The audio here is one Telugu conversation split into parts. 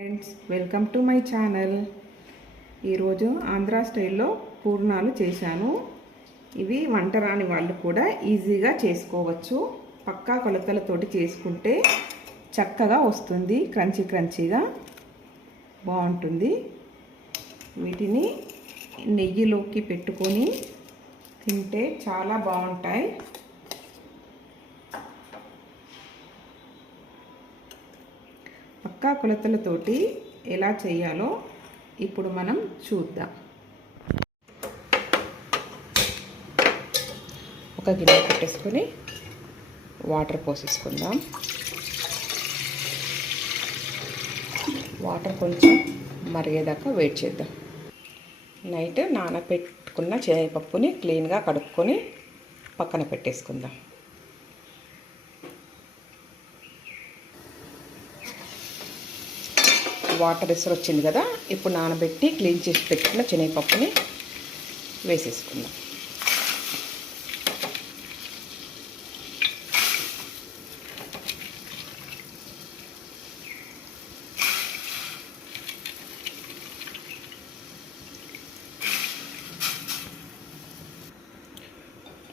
Friends, welcome to my channel. ఈరోజు ఆంధ్ర స్టైల్లో పూర్ణాలు చేశాను. ఇవి వంట రాని వాళ్ళు కూడా ఈజీగా చేసుకోవచ్చు. పక్కా కొలతలతోటి చేసుకుంటే చక్కగా వస్తుంది, క్రంచీగా బాగుంటుంది. వీటిని నెయ్యిలోకి పెట్టుకొని తింటే చాలా బాగుంటాయి. పక్కా కొలతలతోటి ఎలా చేయాలో ఇప్పుడు మనం చూద్దాం. ఒక గిన్నె పెట్టేసుకొని వాటర్ పోసేసుకుందాం. వాటర్ కొంచెం మరిగేదాకా వెయిట్ చేద్దాం. నైట్ నానబెట్టుకున్న శనగపప్పుని క్లీన్గా కడుక్కొని పక్కన పెట్టేసుకుందాం. వాటర్ ఎసరు వచ్చింది కదా, ఇప్పుడు నానబెట్టి క్లీన్ చేసి పెట్టుకున్న శనగపప్పుని వేసేసుకుందాం.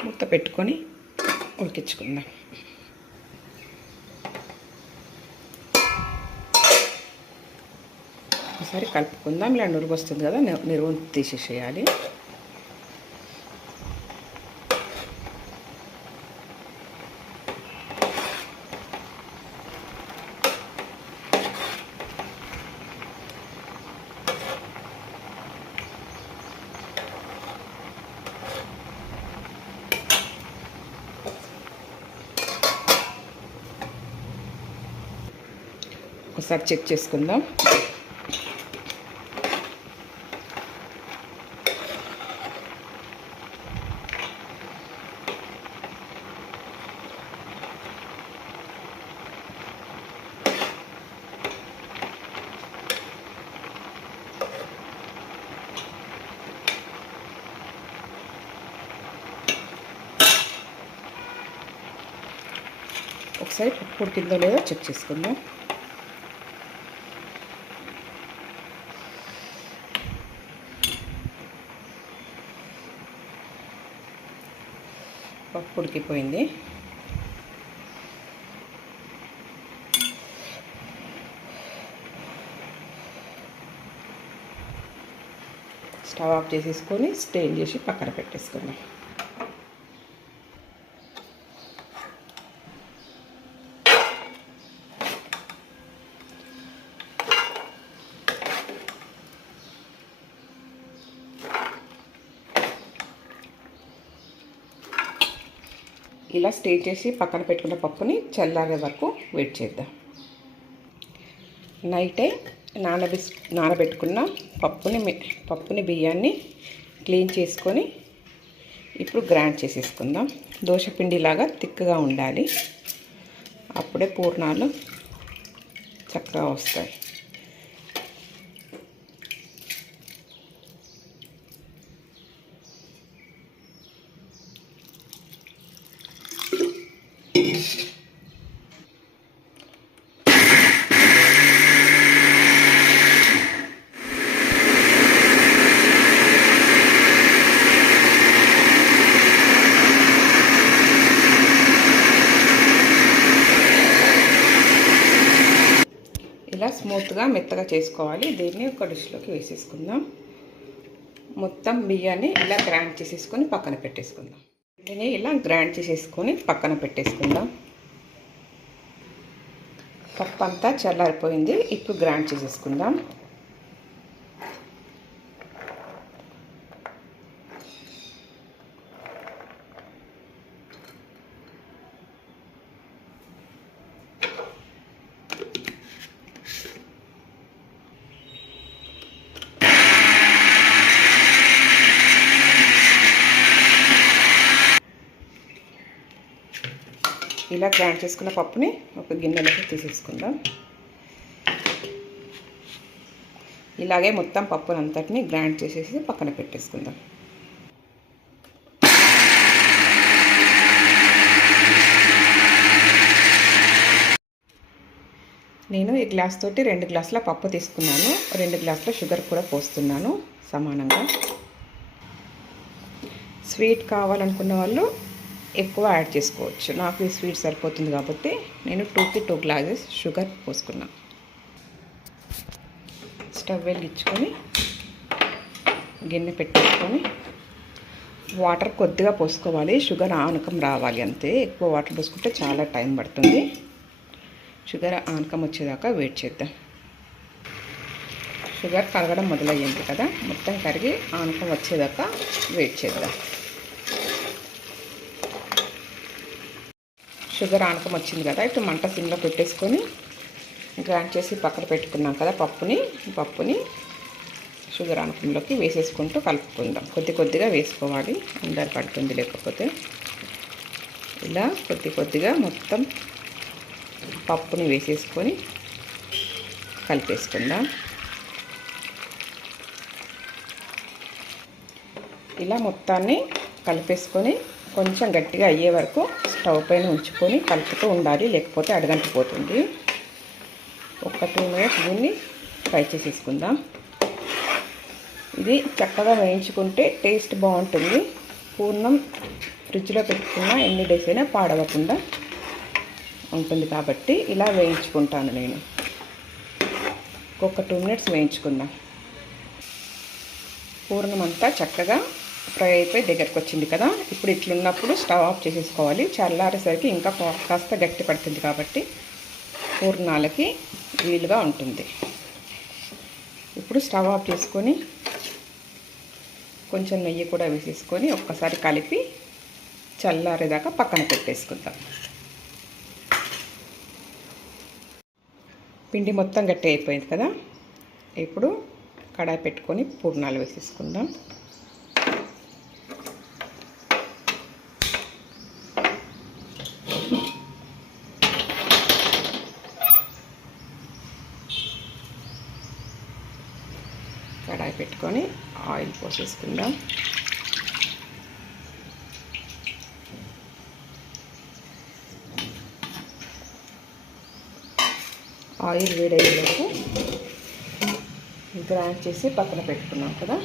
మూత పెట్టుకొని ఉడికించుకుందాం. ఒకసారి కలుపుకుందాం. ఇలా నురుగు వస్తుంది కదా, నురుగు తీసేసేయాలి. ఒకసారి చెక్ చేసుకుందాం. ఒకసారి పప్పు ఉడికిందో లేదో చెక్ చేసుకుందాం. పప్పు ఉడికిపోయింది. స్టవ్ ఆఫ్ చేసేసుకొని స్టెయిన్ చేసి పక్కన పెట్టేసుకుందాం. ఇలా స్టేట్ చేసి పక్కన పెట్టుకున్న పప్పుని చల్లారే వరకు వెయిట్ చేద్దాం. నైటే నానబెట్టుకున్న పప్పుని బియ్యాన్ని క్లీన్ చేసుకొని ఇప్పుడు గ్రైండ్ చేసేసుకుందాం. దోశపిండిలాగా తిక్కుగా ఉండాలి, అప్పుడే పూర్ణాలు చక్కగా వస్తాయి. ఇలా స్మూత్గా మెత్తగా చేసుకోవాలి. దీన్ని ఒక డిష్లోకి వేసేసుకుందాం. మొత్తం బియ్యాన్ని ఇలా గ్రైండ్ చేసేసుకొని పక్కన పెట్టేసుకుందాం. దీన్ని ఇలా గ్రైండ్ చేసేసుకొని పక్కన పెట్టేసుకుందాం. పప్పు అంతా చల్లారిపోయింది. ఇప్పుడు గ్రైండ్ చేసేసుకుందాం. ఇలా గ్రైండ్ చేసుకున్న పప్పుని ఒక గిన్నెలోకి తీసేసుకుందాం. ఇలాగే మొత్తం పప్పునంతటిని గ్రైండ్ చేసేసి పక్కన పెట్టేసుకుందాం. నేను ఈ గ్లాస్ తోటి 2 గ్లాసుల పప్పు తీసుకున్నాను. 2 గ్లాసుల షుగర్ కూడా పోస్తున్నాను సమానంగా. స్వీట్ కావాలనుకున్న వాళ్ళు ఎక్కువ యాడ్ చేసుకోవచ్చు. నాకు ఈ స్వీట్ సరిపోతుంది కాబట్టి నేను 2 గ్లాసెస్ షుగర్ పోసుకున్నాను. స్టవ్ వెలిగించుకొని గిన్నె పెట్టేసుకొని వాటర్ కొద్దిగా పోసుకోవాలి. షుగర్ ఆనకం రావాలి అంతే. ఎక్కువ వాటర్ పోసుకుంటే చాలా టైం పడుతుంది. షుగర్ ఆనకం వచ్చేదాకా వెయిట్ చేద్దాం. షుగర్ కరగడం మొదలయ్యింది కదా, మొత్తం కరిగి ఆనకం వచ్చేదాకా వెయిట్ చేద్దాం. షుగర్ ఆనకం వచ్చింది కదా, ఇప్పుడు మంట సిమ్లో పెట్టేసుకొని గ్రైండ్ చేసి పక్కన పెట్టుకున్నాం కదా పప్పుని షుగర్ ఆనకంలోకి వేసేసుకుంటూ కలుపుకుందాం. కొద్దిగా వేసుకోవాలి, అందరు పడుతుంది లేకపోతే. ఇలా కొద్దిగా మొత్తం పప్పుని వేసేసుకొని కలిపేసుకుందాం. ఇలా మొత్తాన్ని కలిపేసుకొని కొంచెం గట్టిగా అయ్యే వరకు స్టవ్ పైన ఉంచుకొని కలుపుతూ ఉండాలి, లేకపోతే అడగంటిపోతుంది. ఒక 2 మినిట్స్ దీన్ని ఫ్రై చేసేసుకుందాం. ఇది చక్కగా వేయించుకుంటే టేస్ట్ బాగుంటుంది. పూర్ణం ఫ్రిడ్జ్లో పెట్టుకున్న ఎన్ని డేస్ అయినా పాడవకుండా ఉంటుంది కాబట్టి ఇలా వేయించుకుంటాను నేను. ఒక 2 మినిట్స్ వేయించుకుందాం. పూర్ణం అంతా చక్కగా ఫ్రై అయిపోయి దగ్గరకు వచ్చింది కదా, ఇప్పుడు ఇట్లున్నప్పుడు స్టవ్ ఆఫ్ చేసేసుకోవాలి. చల్లారేసరికి ఇంకా కాస్త గట్టి పడుతుంది కాబట్టి పూర్ణాలకి వీలుగా ఉంటుంది. ఇప్పుడు స్టవ్ ఆఫ్ చేసుకొని కొంచెం నెయ్యి కూడా వేసేసుకొని ఒక్కసారి కలిపి చల్లారేదాకా పక్కన పెట్టేసుకుందాం. పిండి మొత్తం గట్టి అయిపోయింది కదా, ఇప్పుడు కడాయి పెట్టుకొని పూర్ణాలు వేసేసుకుందాం. కడాయి పెట్టుకొని ఆయిల్ పోసేసుకుందాం. ఆయిల్ వేడయ్యేలోపు గ్రైండ్ చేసి పక్కన పెట్టుకున్నాం కదా,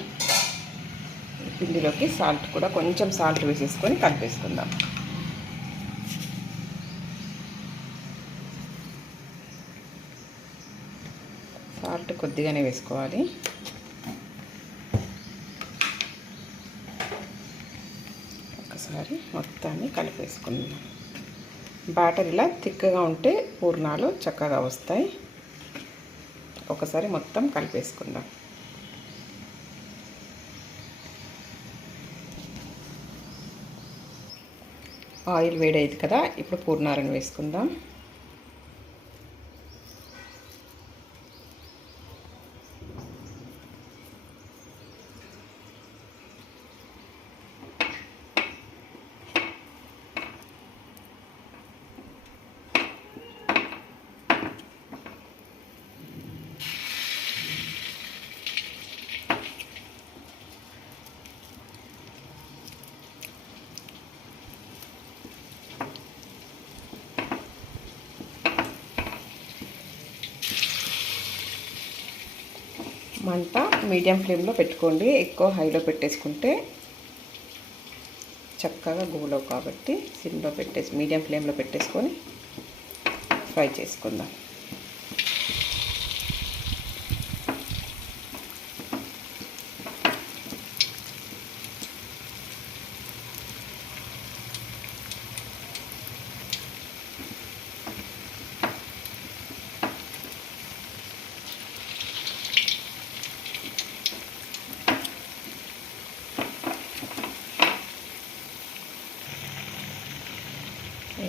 పిండిలోకి సాల్ట్ కూడా కొంచెం సాల్ట్ వేసేసుకొని కలిపేసుకుందాం. సాల్ట్ కొద్దిగానే వేసుకోవాలి. ఒకసారి మొత్తాన్ని కలిపేసుకుందాం. బ్యాటర్ ఇలా థిక్గా ఉంటే పూర్ణాలు చక్కగా వస్తాయి. ఒకసారి మొత్తం కలిపేసుకుందాం. ఆయిల్ వేడైంది కదా, ఇప్పుడు పూర్ణాలను వేసుకుందాం. మంట మీడియం ఫ్లేమ్లో పెట్టుకోండి. ఎక్కువ హైలో పెట్టేసుకుంటే చక్కగా గోలవు కాబట్టి సిమ్లో మీడియం ఫ్లేమ్లో పెట్టేసుకొని ఫ్రై చేసుకుందాం.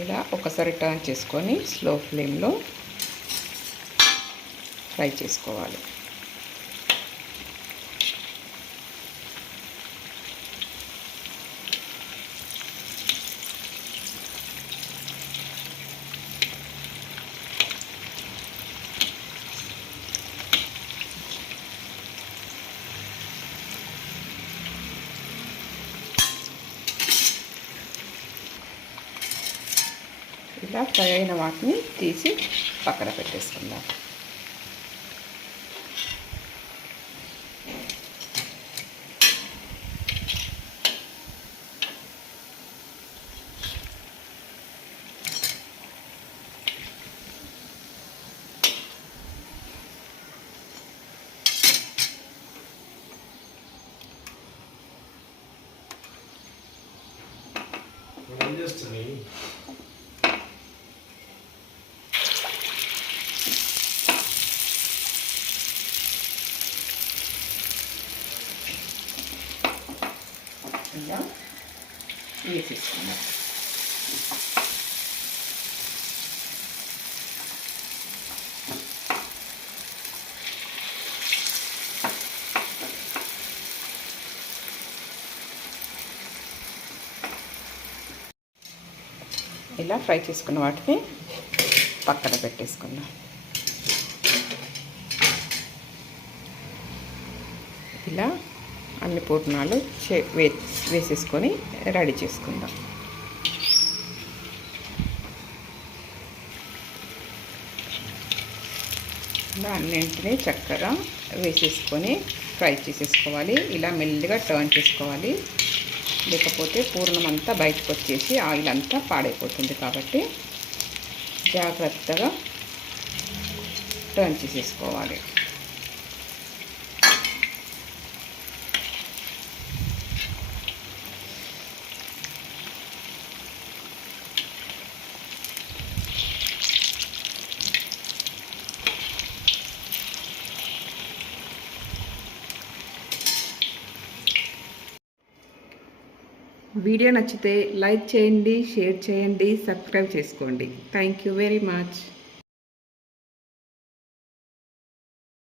ఇలా ఒకసారి టర్న్ చేసుకొని స్లో ఫ్లేమ్లో ఫ్రై చేసుకోవాలి. ఇలా ఫ్రై అయిన వాటిని తీసి పక్కన పెట్టేసుకుందాం. ఇలా వేసేసుకుందాం. ఇలా ఫ్రై చేసుకున్న వాటిని పక్కన పెట్టేసుకుందాం. ఇలా అన్ని పూర్ణాలు వేసేసుకొని రెడీ చేసుకుందాం. ఇలా అన్నింటినీ చక్కగా వేసేసుకొని ఫ్రై చేసేసుకోవాలి. ఇలా మెల్లిగా టర్న్ చేసుకోవాలి, లేకపోతే పూర్ణం అంతా బయటకు వచ్చేసి ఆయిల్ అంతా పాడైపోతుంది. కాబట్టి జాగ్రత్తగా టర్న్ చేసేసుకోవాలి. వీడియో నచ్చితే లైక్ చేయండి, షేర్ చేయండి, సబ్స్క్రైబ్ చేసుకోండి. Thank you very much.